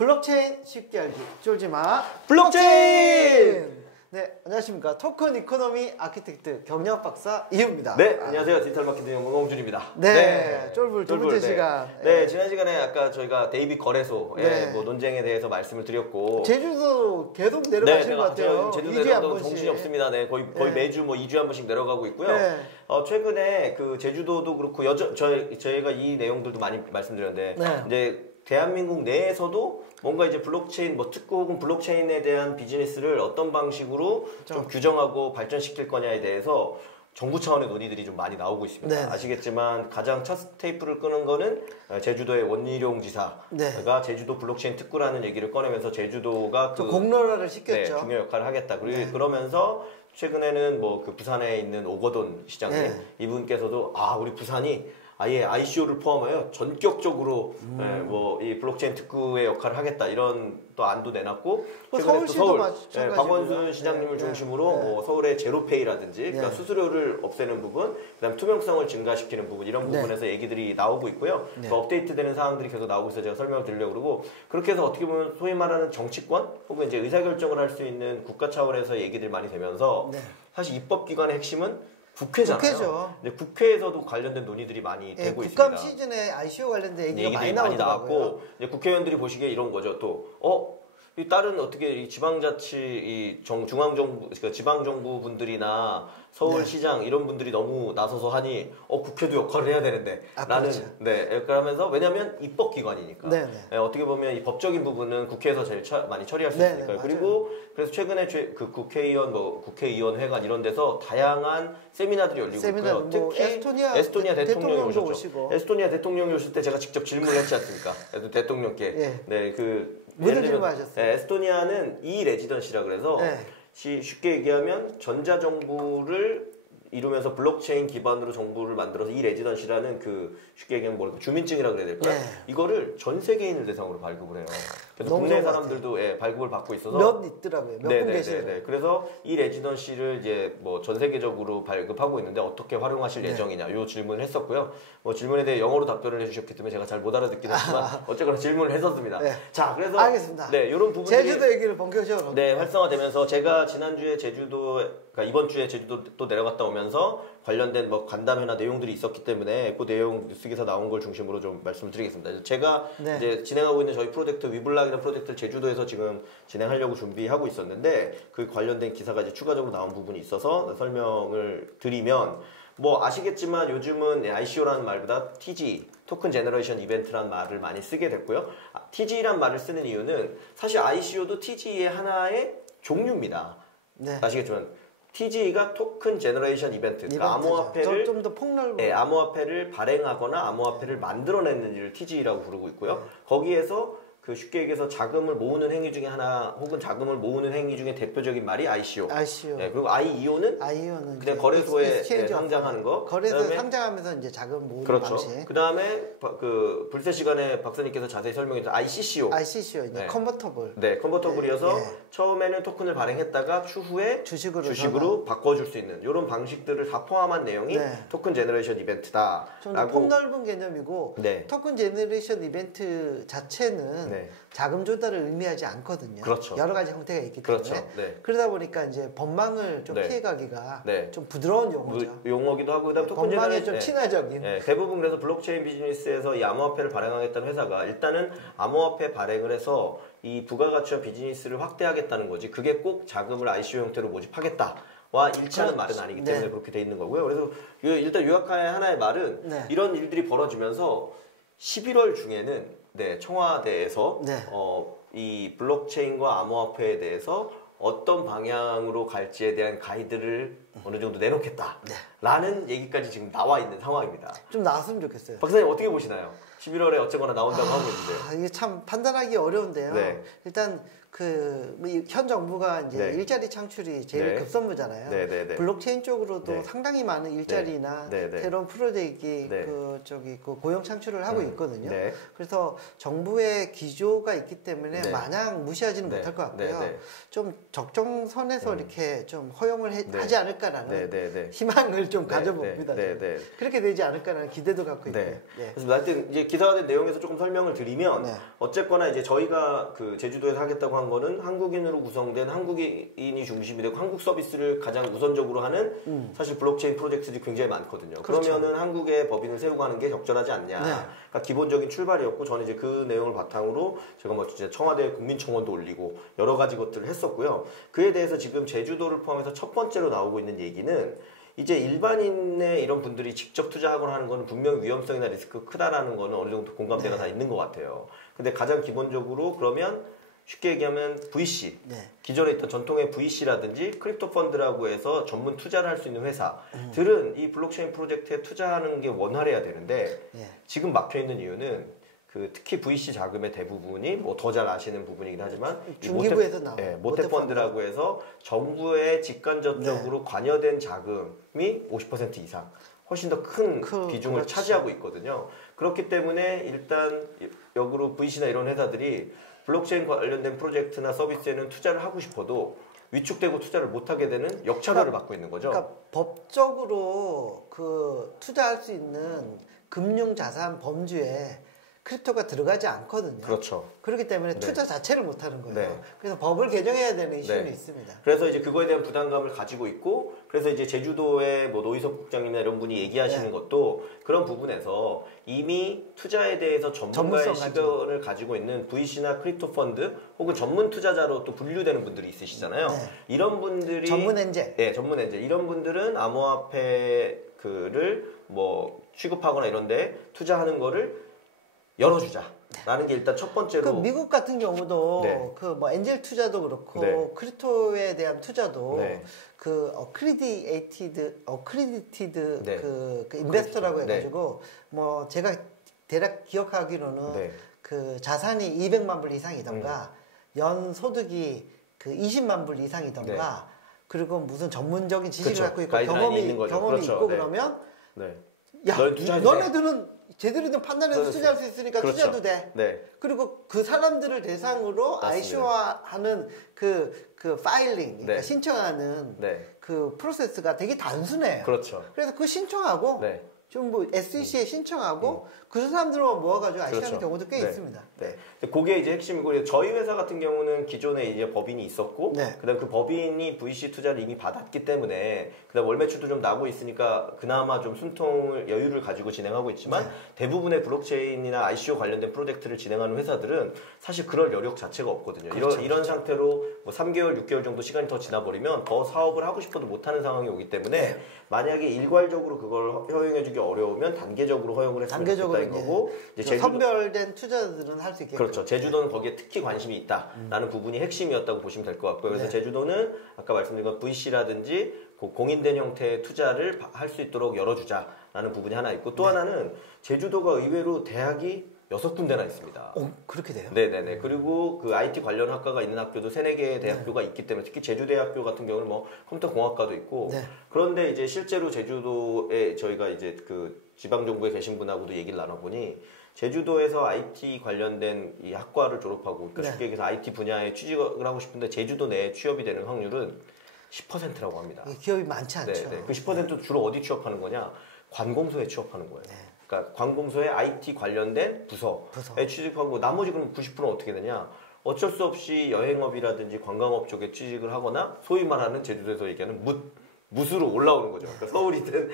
블록체인 쉽게 알기 쫄지마 블록체인! 네, 안녕하십니까. 토큰 이코노미 아키텍트 경력 박사 이유입니다. 네, 안녕하세요. 디지털 마케팅 연구원 홍준입니다. 네, 쫄불 두 번째 시간. 네, 지난 시간에 아까 저희가 대입 거래소의 뭐 논쟁에 대해서 말씀을 드렸고 제주도 계속 내려가시는 것 같아요. 제주도 내려가도 정신이 없습니다. 네, 거의 매주 뭐 2주에 한 번씩 내려가고 있고요. 최근에 그 제주도도 그렇고 저희가 이 내용들도 많이 말씀드렸는데 이제 대한민국 내에서도 뭔가 이제 블록체인 뭐 특구 혹은 블록체인에 대한 비즈니스를 어떤 방식으로 좀 규정하고 발전시킬 거냐에 대해서 정부 차원의 논의들이 좀 많이 나오고 있습니다. 네. 아시겠지만 가장 첫 테이프를 끄는 거는 제주도의 원희룡 지사가 제주도 블록체인 특구라는 얘기를 꺼내면서 제주도가 그 공론화를 시켰죠. 네, 중요 역할을 하겠다. 그리고 그러면서 최근에는 뭐 그 부산에 있는 오거돈 시장님 이분께서도 우리 부산이 아예 ICO를 포함하여 전격적으로 뭐 이 블록체인 특구의 역할을 하겠다 이런 또 안도 내놨고 최근에 또 서울 박원순 시장님을 중심으로 뭐 서울의 제로페이라든지 그러니까 수수료를 없애는 부분, 그다음 투명성을 증가시키는 부분 이런 부분에서 얘기들이 나오고 있고요. 업데이트되는 사항들이 계속 나오고 있어서 제가 설명을 드리려고 그러고 그렇게 해서 어떻게 보면 소위 말하는 정치권 혹은 이제 의사결정을 할 수 있는 국가 차원에서 얘기들이 많이 되면서 사실 입법기관의 핵심은 국회잖아요. 국회죠. 근데 국회에서도 관련된 논의들이 많이 되고 있습니다. 국감 시즌에 ICO 관련된 얘기가 많이 나왔고 이제 국회의원들이 보시기에 이런 거죠. 또 이 다른 어떻게 이 지방자치 이 중앙정부 그러니까 지방정부 분들이나 서울시장 이런 분들이 너무 나서서 하니 국회도 역할을 해야 되는데 라는 그러면서 왜냐하면 입법기관이니까 어떻게 보면 이 법적인 부분은 국회에서 제일 많이 처리할 수 있으니까요. 그리고 그래서 최근에 그 국회의원 국회의원회관 이런 데서 다양한 세미나들이 열리고 있고요. 뭐 특히 에스토니아 대통령이 오셨죠. 에스토니아 대통령이 오실 때 제가 직접 질문을 했지 않습니까? 대통령께 무슨 질문하셨어요? 에스토니아는 이 레지던시라 그래서 쉽게 얘기하면 전자정부를 이루면서 블록체인 기반으로 정부를 만들어서 이 레지던시라는 그 쉽게 얘기하면 주민증이라고 그래야 될까요? 이거를 전 세계인을 대상으로 발급을 해요. 그래서 국내 사람들도 발급을 받고 있어서 몇 있더라고요. 몇 분 계시더라고요. 그래서 이 레지던시를 이제 뭐 전 세계적으로 발급하고 있는데 어떻게 활용하실 예정이냐 요 질문을 했었고요. 뭐 질문에 대해 영어로 답변을 해주셨기 때문에 제가 잘 못 알아듣긴 했지만 어쨌거나 질문을 했었습니다. 자, 그래서 알겠습니다. 이런 부분들이 제주도 얘기를 본격적으로 활성화되면서 제가 지난주에 그러니까 이번 주에 제주도 또 내려갔다 오면서 관련된 뭐 간담회나 내용들이 있었기 때문에 그 내용 뉴스기사 나온 걸 중심으로 좀 말씀을 드리겠습니다. 제가 이제 진행하고 있는 저희 프로젝트 위블락이라는 프로젝트를 제주도에서 지금 진행하려고 준비하고 있었는데 그 관련된 기사가 이제 추가적으로 나온 부분이 있어서 설명을 드리면 뭐 아시겠지만 요즘은 ICO라는 말보다 TG, 토큰 제너레이션 이벤트라는 말을 많이 쓰게 됐고요. TG란 말을 쓰는 이유는 사실 ICO도 TG의 하나의 종류입니다. 아시겠지만 TG가 토큰 제너레이션 이벤트, 그러니까 암호화폐를 좀 더 폭넓은 암호화폐를 발행하거나 암호화폐를 만들어내는 일을 TG라고 부르고 있고요. 거기에서 그 쉽게 얘기해서 자금을 모으는 행위 중에 하나 혹은 자금을 모으는 행위 중에 대표적인 말이 ICO. 그리고 IEO는 그냥 거래소에 상장하는 거. 거래소에 상장하면서 이제 자금 모으는 방식. 그다음에 그 불새 시간에 박사님께서 자세히 설명해 주신 ICCO. 이제 컨버터블. 컨버터블이어서 처음에는 토큰을 발행했다가 추후에 주식으로 바꿔줄 수 있는 이런 방식들을 다 포함한 내용이 토큰 제너레이션 이벤트다. 좀 더 폭넓은 개념이고 토큰 제너레이션 이벤트 자체는 자금 조달을 의미하지 않거든요. 여러 가지 형태가 있기 때문에 그러다 보니까 이제 법망을 좀 피해가기가 좀 부드러운 용어기도 하고 그다음 토큰 법망에 좀 친화적인. 대부분 그래서 블록체인 비즈니스에서 이 암호화폐를 발행하겠다는 회사가 일단은 암호화폐 발행을 해서 이 부가가치화 비즈니스를 확대하겠다는 거지 그게 꼭 자금을 ICO 형태로 모집하겠다. 와 일치하는 말은 아니기 때문에 그렇게 돼 있는 거고요. 그래서 일단 요약할 하나의 말은 이런 일들이 벌어지면서 11월 중에는 청와대에서 이 블록체인과 암호화폐에 대해서 어떤 방향으로 갈지에 대한 가이드를 어느 정도 내놓겠다라는 얘기까지 지금 나와 있는 상황입니다. 좀 나왔으면 좋겠어요. 박사님 어떻게 보시나요? 11월에 어쨌거나 나온다고 하고 있는데 이게 참 판단하기 어려운데요. 일단 현 정부가 이제 네. 일자리 창출이 제일 네. 급선무잖아요. 네. 블록체인 쪽으로도 네. 상당히 많은 일자리나 네. 새로운 프로젝트가 네. 고용 창출을 하고 있거든요. 네. 그래서 정부의 기조가 있기 때문에 네. 마냥 무시하지는 못할 것 같고요. 좀 적정선에서 이렇게 좀 허용을 하지 않을까라는 희망을 좀 가져봅니다. 그렇게 되지 않을까라는 기대도 갖고 있고요. 그래서 하여튼 이제 기사화된 내용에서 조금 설명을 드리면 어쨌거나 이제 저희가 그 제주도에서 하겠다고 한 거는 한국인으로 구성된 한국인이 중심이 되고 한국 서비스를 가장 우선적으로 하는 사실 블록체인 프로젝트들이 굉장히 많거든요. 그렇죠. 그러면은 한국의 법인을 세우고 하는 게 적절하지 않냐. 그러니까 기본적인 출발이었고 저는 이제 그 내용을 바탕으로 제가 뭐 진짜 청와대 국민청원도 올리고 여러 가지 것들을 했었고요. 그에 대해서 지금 제주도를 포함해서 첫 번째로 나오고 있는 얘기는 이제 일반인의 이런 분들이 직접 투자하거나 하는 거는 분명 위험성이나 리스크가 크다라는 거는 어느 정도 공감대가 다 있는 것 같아요. 근데 가장 기본적으로 그러면 쉽게 얘기하면 VC, 기존에 있던 전통의 VC라든지 크립토 펀드라고 해서 전문 투자를 할 수 있는 회사들은 이 블록체인 프로젝트에 투자하는 게 원활해야 되는데 지금 막혀 있는 이유는 특히 VC 자금의 대부분이 뭐 더 잘 아시는 부분이긴 하지만 중기부에서 나온 모태펀드라고 해서 정부에 직간접적으로 관여된 자금이 50% 이상 훨씬 더 큰 비중을 차지하고 있거든요. 그렇기 때문에 일단 역으로 VC나 이런 회사들이 블록체인 관련된 프로젝트나 서비스에는 투자를 하고 싶어도 위축되고 투자를 못하게 되는 역차별을 받고 있는 거죠. 그러니까 법적으로 투자할 수 있는 금융자산 범주에 크립토가 들어가지 않거든요. 그렇죠. 그렇기 때문에 투자 자체를 못하는 거예요. 그래서 법을 개정해야 되는 이슈는 있습니다. 그래서 이제 그거에 대한 부담감을 가지고 있고, 그래서 이제 제주도의 뭐 노희석 국장이나 이런 분이 얘기하시는 것도 그런 부분에서 이미 투자에 대해서 전문가의 시각을 가지고 있는 VC나 크립토 펀드 혹은 전문 투자자로 또 분류되는 분들이 있으시잖아요. 이런 분들이 전문 엔젤. 전문 엔젤. 이런 분들은 암호화폐를 뭐 취급하거나 이런데 투자하는 거를 열어주자라는 게 일단 첫 번째로. 미국 같은 경우도 뭐 엔젤 투자도 그렇고 크립토에 대한 투자도 어크리디티드 인베스터라고 해가지고 뭐 제가 대략 기억하기로는 자산이 200만 불 이상이던가 연 소득이 20만 불 이상이던가 그리고 무슨 전문적인 지식을 갖고 있고 경험이 있고 그러면 야 너네들은 제대로 된 판단해서 투자할 수 있으니까 투자도 돼. 그리고 그 사람들을 대상으로 ICO화하는 파일링, 그러니까 신청하는 그 프로세스가 되게 단순해요. 그래서 그 신청하고 좀 뭐 SEC에 신청하고 그 사람들만 모아가지고 ICO하는 경우도 꽤 있습니다. 그게 이제 핵심이고 저희 회사 같은 경우는 기존에 이제 법인이 있었고 그다음 그 법인이 VC 투자를 이미 받았기 때문에 그다음 월 매출도 좀 나고 있으니까 그나마 좀 숨통을 여유를 가지고 진행하고 있지만 대부분의 블록체인이나 ICO 관련된 프로젝트를 진행하는 회사들은 사실 그럴 여력 자체가 없거든요. 이런 상태로 뭐 3개월, 6개월 정도 시간이 더 지나버리면 더 사업을 하고 싶어도 못하는 상황이 오기 때문에 만약에 일괄적으로 그걸 허용해주기 어려우면 단계적으로 허용을 했으면 좋겠다는 거고 이제 선별된 투자들은 할 수 있겠죠. 그렇죠. 제주도는 거기에 특히 관심이 있다라는 부분이 핵심이었다고 보시면 될 것 같고요. 그래서 제주도는 아까 말씀드린 것 VC라든지 공인된 형태의 투자를 할 수 있도록 열어주자라는 부분이 하나 있고 또 하나는 제주도가 의외로 대학이 6군데나 있습니다. 그렇게 돼요? 네네네. 그리고 그 IT 관련 학과가 있는 학교도 3-4개의 대학교가 있기 때문에 특히 제주대학교 같은 경우는 뭐 컴퓨터공학과도 있고 그런데 이제 실제로 제주도에 저희가 이제 그 지방정부에 계신 분하고도 얘기를 나눠보니 제주도에서 IT 관련된 이 학과를 졸업하고 그러니까 쉽게 얘기해서 IT 분야에 취직을 하고 싶은데 제주도 내에 취업이 되는 확률은 10%라고 합니다. 기업이 많지 않죠. 그 10%도 주로 어디 취업하는 거냐? 관공서에 취업하는 거예요. 그러니까 관공서의 IT 관련된 부서에 취직하고 나머지 그럼 90%는 어떻게 되냐? 어쩔 수 없이 여행업이라든지 관광업 쪽에 취직을 하거나 소위 말하는 제주도에서 얘기하는 무수로 올라오는 거죠. 그러니까 서울이든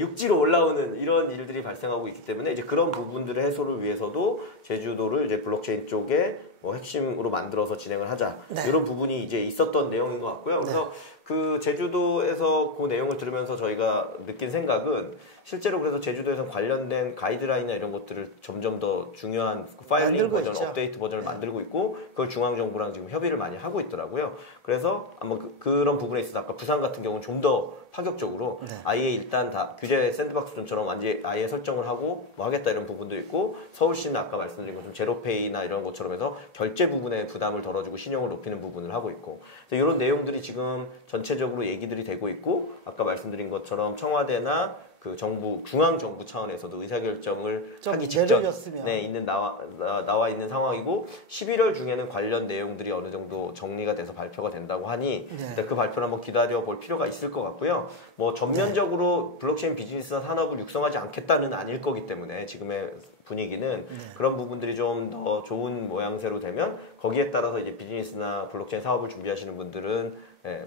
육지로 올라오는 이런 일들이 발생하고 있기 때문에 이제 그런 부분들의 해소를 위해서도 제주도를 이제 블록체인 쪽에 뭐 핵심으로 만들어서 진행을 하자 이런 부분이 이제 있었던 내용인 것 같고요. 그래서 그 제주도에서 그 내용을 들으면서 저희가 느낀 생각은 실제로 그래서 제주도에서 관련된 가이드라인이나 이런 것들을 점점 더 중요한 파일링 버전, 업데이트 버전을 만들고 있고 그걸 중앙정부랑 지금 협의를 많이 하고 있더라고요. 그래서 아마 그런 부분에 있어서 아까 부산 같은 경우는 좀 더 파격적으로 아예 일단 다 규제 샌드박스존처럼 완전히 아예 설정을 하고 뭐 하겠다 이런 부분도 있고 서울시는 아까 말씀드린 것처럼 제로페이나 이런 것처럼 해서 결제 부분에 부담을 덜어주고 신용을 높이는 부분을 하고 있고 이런 내용들이 지금 전체적으로 얘기들이 되고 있고 아까 말씀드린 것처럼 청와대나 그 정부 중앙 정부 차원에서도 의사결정을 하기 직전에 있는 나와 있는 상황이고 11월 중에는 관련 내용들이 어느 정도 정리가 돼서 발표가 된다고 하니 네. 그 발표를 한번 기다려 볼 필요가 있을 것 같고요. 뭐 전면적으로 블록체인 비즈니스나 산업을 육성하지 않겠다는 아닐 거기 때문에 지금의 분위기는 그런 부분들이 좀 더 좋은 모양새로 되면 거기에 따라서 이제 비즈니스나 블록체인 사업을 준비하시는 분들은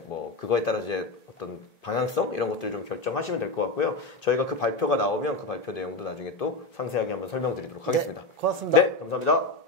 뭐 그거에 따라 이제 어떤 방향성 이런 것들을 좀 결정하시면 될 것 같고요. 저희가 그 발표가 나오면 그 발표 내용도 나중에 또 상세하게 한번 설명드리도록 하겠습니다. 네, 고맙습니다. 네, 감사합니다.